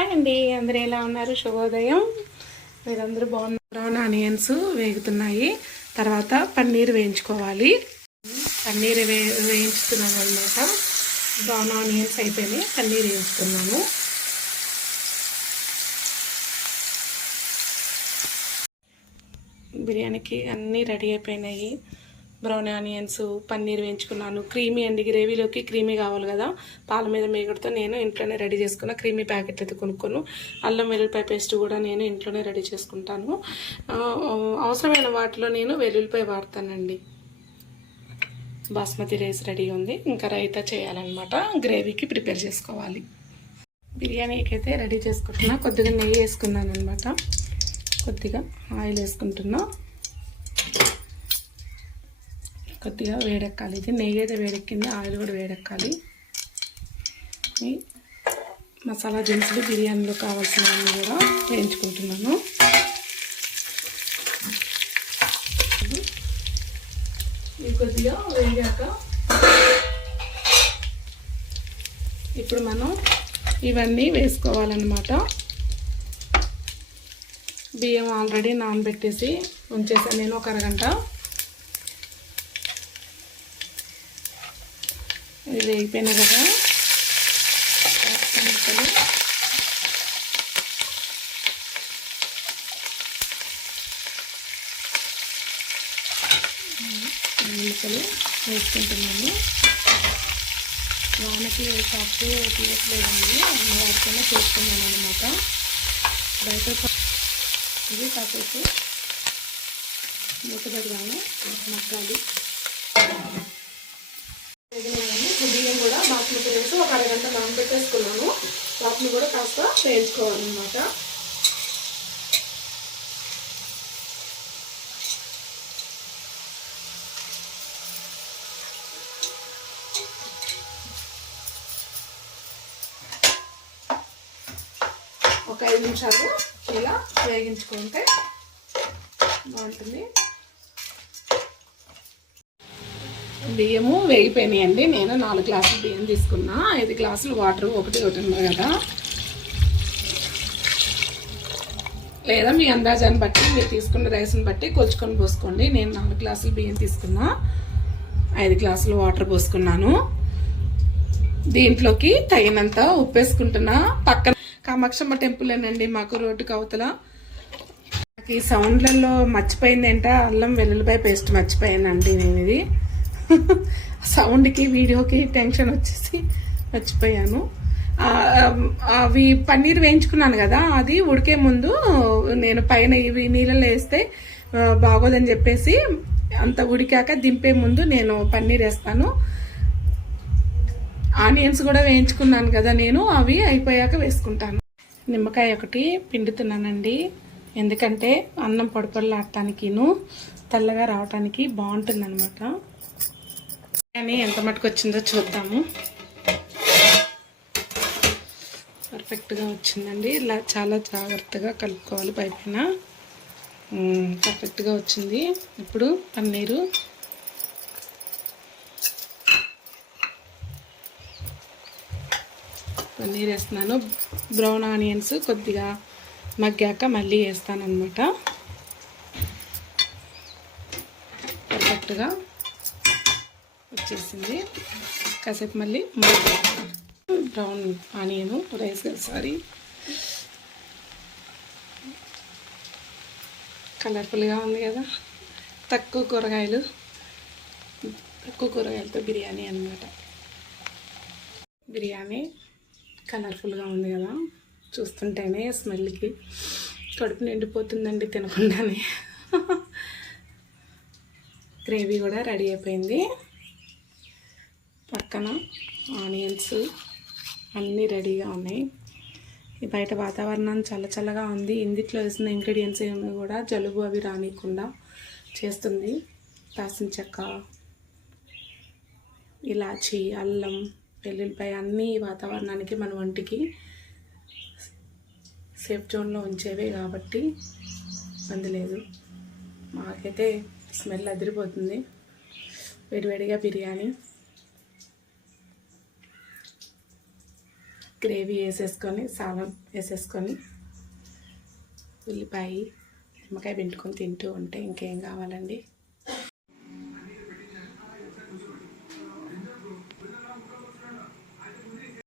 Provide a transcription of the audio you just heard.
Hi అండి అందరూ ఎలా ఉన్నారు? శుభోదయం. మీరందరూ బాగున్నారు? బ్రౌన్ ఆనియన్స్ వేగుతున్నాయి. తర్వాత పన్నీర్ వేయించుకోవాలి. పన్నీర్ వే వేయించుతున్నాను అనమాట బ్రౌన్ ఆనియన్స్ అయిపోయినాయి. పన్నీర్ వేయించుకున్నాను. బిర్యానీకి అన్నీ రెడీ అయిపోయినాయి. బ్రౌన్ ఆనియన్స్ పన్నీర్ వేయించుకున్నాను. క్రీమీ అండి గ్రేవీలోకి క్రీమీ కావాలి కదా. పాల మీద మేగడితో నేను ఇంట్లోనే రెడీ చేసుకున్న క్రీమీ ప్యాకెట్ అయితే కొనుక్కోను. అల్లం వెల్లుల్లిపాయ పేస్ట్ కూడా నేను ఇంట్లోనే రెడీ చేసుకుంటాను. అవసరమైన వాటిలో నేను వెల్లుల్లిపాయ వాడతానండి. బాస్మతి రైస్ రెడీ ఉంది. ఇంకా రైతా చేయాలన్నమాట. గ్రేవీకి ప్రిపేర్ చేసుకోవాలి. బిర్యానీకి అయితే రెడీ చేసుకుంటున్నా. కొద్దిగా నెయ్యి వేసుకున్నాను అనమాట కొద్దిగా ఆయిల్ వేసుకుంటున్నా. కొద్దిగా వేడెక్కాలి. ఇది నెయ్యి అయితే వేడెక్కింది ఆయిల్ కూడా వేడెక్కాలి. మసాలా దినుసులు బిర్యానీలో కావాల్సినవన్నీ కూడా వేయించుకుంటున్నాను. ఇవి కొద్దిగా వేగాక ఇప్పుడు మనం ఇవన్నీ వేసుకోవాలన్నమాట. బియ్యం ఆల్రెడీ నానబెట్టేసి ఉంచేసాను. నేను ఒక అరగంట ఇది వేగిపోయినాయి కదా. ముక్కలు ముక్కలు వేసుకుంటున్నాను. వానకి పప్పు తీయట్లేదండి. అన్న వాటితోనే చేసుకున్నాను అనమాట బయట ఇది కాసేపు మూత పెడదాము. మగ్గాలి. ఇది ఇప్పుడు బియ్యం కూడా బాస్మతి రైస్ ఒక అరగంట నానబెట్టేసుకున్నాను. వాటిని కూడా కాస్త వేయించుకోవాలన్నమాట. ఒక ఐదు నిమిషాలు ఇలా వేగించుకుంటే బాగుంటుంది బియ్యము వేగిపోయినాయండి. నేను నాలుగు గ్లాసులు బియ్యం తీసుకున్నా. ఐదు గ్లాసులు వాటర్ ఒకటి ఒకటి ఉన్నాయి కదా. లేదా మీ అందాజాన్ని బట్టి మీరు తీసుకున్న రైస్ని బట్టి కొలుచుకొని పోసుకోండి. నేను నాలుగు గ్లాసులు బియ్యం తీసుకున్నా. ఐదు గ్లాసులు వాటర్ పోసుకున్నాను. దీంట్లోకి తగినంత ఉప్పు వేసుకుంటున్నా. పక్కన కామాక్షమ్మ టెంపులేనండి మాకు రోడ్డు అవతల నాకు ఈ సౌండ్లలో మర్చిపోయింది ఏంటో? అల్లం వెల్లుల్లిపాయ పేస్ట్ మర్చిపోయానండి నేను ఇది సౌండ్కి వీడియోకి టెన్షన్ వచ్చేసి మర్చిపోయాను. అవి పన్నీర్ వేయించుకున్నాను కదా అది ఉడికే ముందు నేను పైన ఇవి నీళ్ళలో వేస్తే బాగోదని చెప్పేసి అంత ఉడికాక దింపే ముందు నేను పన్నీర్ వేస్తాను. ఆనియన్స్ కూడా వేయించుకున్నాను కదా నేను అవి అయిపోయాక వేసుకుంటాను. నిమ్మకాయ ఒకటి పిండుతున్నానండి. ఎందుకంటే అన్నం పొడిపొడలాడటానికిను తెల్లగా రావటానికి బాగుంటుంది బిర్యానీ ఎంత మటుకు వచ్చిందో చూద్దాము. పర్ఫెక్ట్గా వచ్చిందండి. ఇలా చాలా జాగ్రత్తగా కలుపుకోవాలి పైపైన. పర్ఫెక్ట్గా వచ్చింది. ఇప్పుడు పన్నీరు. పన్నీర్ వేస్తున్నాను. బ్రౌన్ ఆనియన్స్ కొద్దిగా మగ్గాక మళ్ళీ వేస్తాను అనమాట పర్ఫెక్ట్గా వచ్చేసింది. కాసేపు మళ్ళీ బ్రౌన్ ఆనియను రైస్ సారీ కలర్ఫుల్గా ఉంది కదా. తక్కువ కూరగాయలు తక్కువ కూరగాయలతో బిర్యానీ అన్నమాట. బిర్యానీ కలర్ఫుల్గా ఉంది కదా. చూస్తుంటేనే స్మెల్కి కడుపు నిండిపోతుందండి తినకుండానే. గ్రేవీ కూడా రెడీ అయిపోయింది. పక్కన ఆనియన్స్ అన్నీ రెడీగా ఉన్నాయి. ఈ బయట వాతావరణం చల్ల చల్లగా ఉంది. ఇందిట్లో వేసిన ఇంగ్రీడియంట్స్ ఏమి కూడా జలుబు అవి రానియకుండా చేస్తుంది. దాసిన చెక్క ఇలాచి అల్లం వెల్లుల్లిపాయ అన్నీ వాతావరణానికి మన వంటికి సేఫ్ జోన్లో ఉంచేవే కాబట్టి అందులేదు. మాకైతే స్మెల్ అదిరిపోతుంది. వేడివేడిగా బిర్యానీ. గ్రేవీ వేసేసుకొని సాలం వేసేసుకొని ఉల్లిపాయ నిమ్మకాయ పిండుకొని తింటూ ఉంటే ఇంకేం కావాలండి?